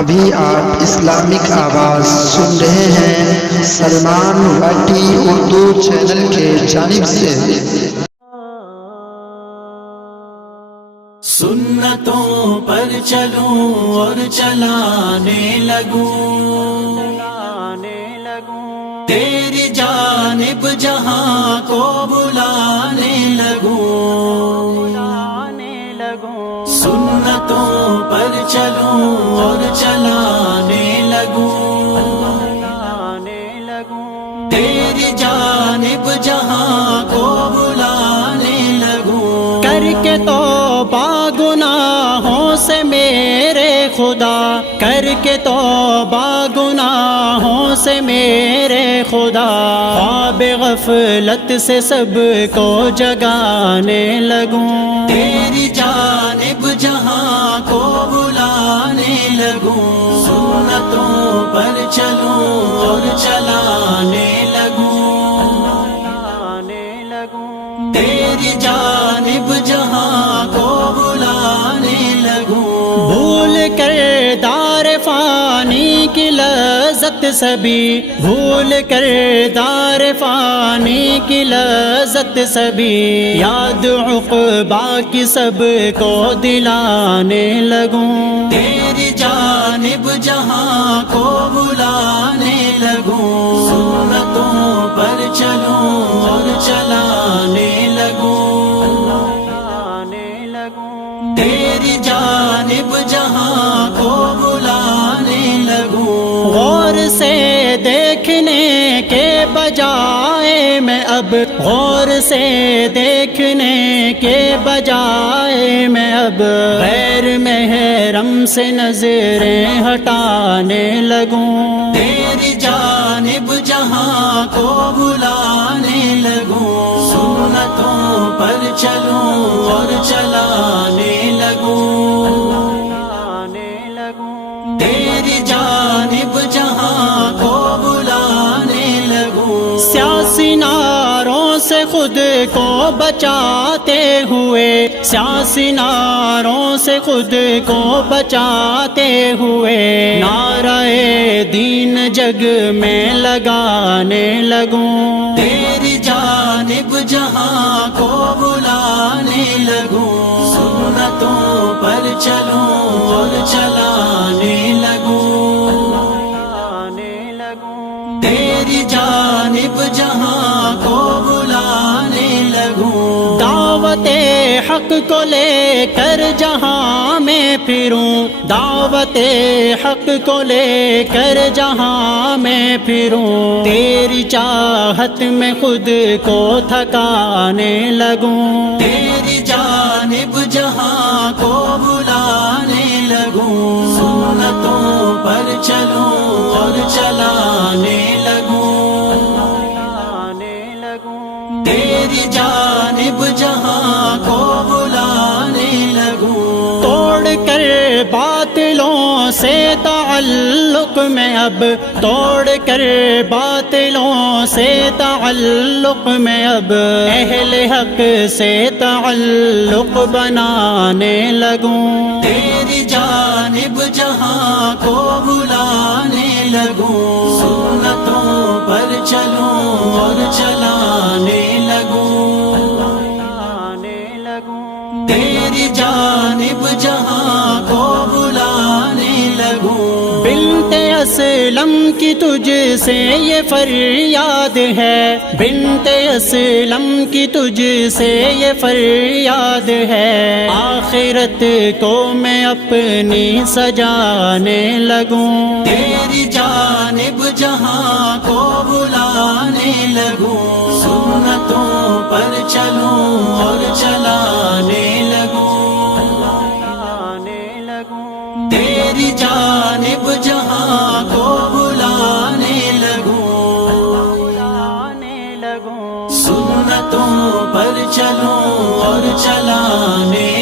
ابھی آپ اسلامک آواز سن رہے ہیں سلمان واٹی اردو چینل کے جانب سے۔ سنتوں پر چلوں اور چلانے لگوں، تیری جانب جہاں کو بلانے لگوں، سنتوں پر چلوں اور چلانے لگوں، تیری جانب جہاں کو بلانے لگوں، کر کے توبہ گناہوں سے میرے خدا، کر کے توبہ گناہوں سے میرے خدا، خواب غفلت سے سب کو جگانے لگوں، تیری جانب جہاں کو بلانے لگوں، سنتوں پر چلوں اور چلانے لگوں، تیری جانب جہاں کو بلانے لگوں، بھول کر دار فانی کی لذت سبھی، بھول کر دار فانی کی لذت سبھی، یاد عقبیٰ کی سب کو دلانے لگوں، تیری جانب جہاں کو بلانے لگوں، سنتوں پر چلوں اور چلانے لگوں، تیری جانب جہاں کو بلانے لگوں، غور سے دیکھنے کے بجائے میں اب، غور سے دیکھنے کے بجائے میں اب غیر محرم سے نظریں ہٹانے لگوں، تیری جانب جہاں کو بلانے لگوں، سنتوں پر چلوں اور چلانے لگوں، تیری جانب جہاں کو بلانے لگوں، سیاسی نعروں سے خود کو بچاتے ہوئے، سیاسی نعروں سے خود کو بچاتے ہوئے، نعرہ دین جگ میں لگانے لگوں، تیری جانب جہاں کو بلانے لگوں، سنتوں پر چلوں اور چلانے لگوں، تیری جانب جہاں کو بلانے لگوں، دعوت حق کو لے کر جہاں میں پھروں، دعوت حق کو لے کر جہاں میں پھروں، تیری چاہت میں خود کو تھکانے لگوں، تیری جانب جہاں کو بلانے لگوں، سنتوں پر چلوں اور چلانے لگوں، تیری جانب جہاں کو بلانے لگوں، توڑ کر باطلوں سے تعلق میں اب، توڑ کر باطلوں سے تعلق میں اب اہل حق سے تعلق بنانے لگوں، تیری جانب جہاں کو بلانے لگوں، سنتوں پر چلوں اور چلانے لگوں، تیری جانب جہاں کو بلانے لگوں، بنت اسلم کی تجھ سے یہ فریاد ہے، بنت اسلم کی تجھ سے یہ فریاد ہے، آخرت کو میں اپنی سجانے لگوں، تیری جانب جہاں کو بلانے لگوں، سنتوں پر چلوں اور چلانے لگوں، تیری جانب جہاں کو بلانے لگوں، سنتوں پر چلوں اور چلانے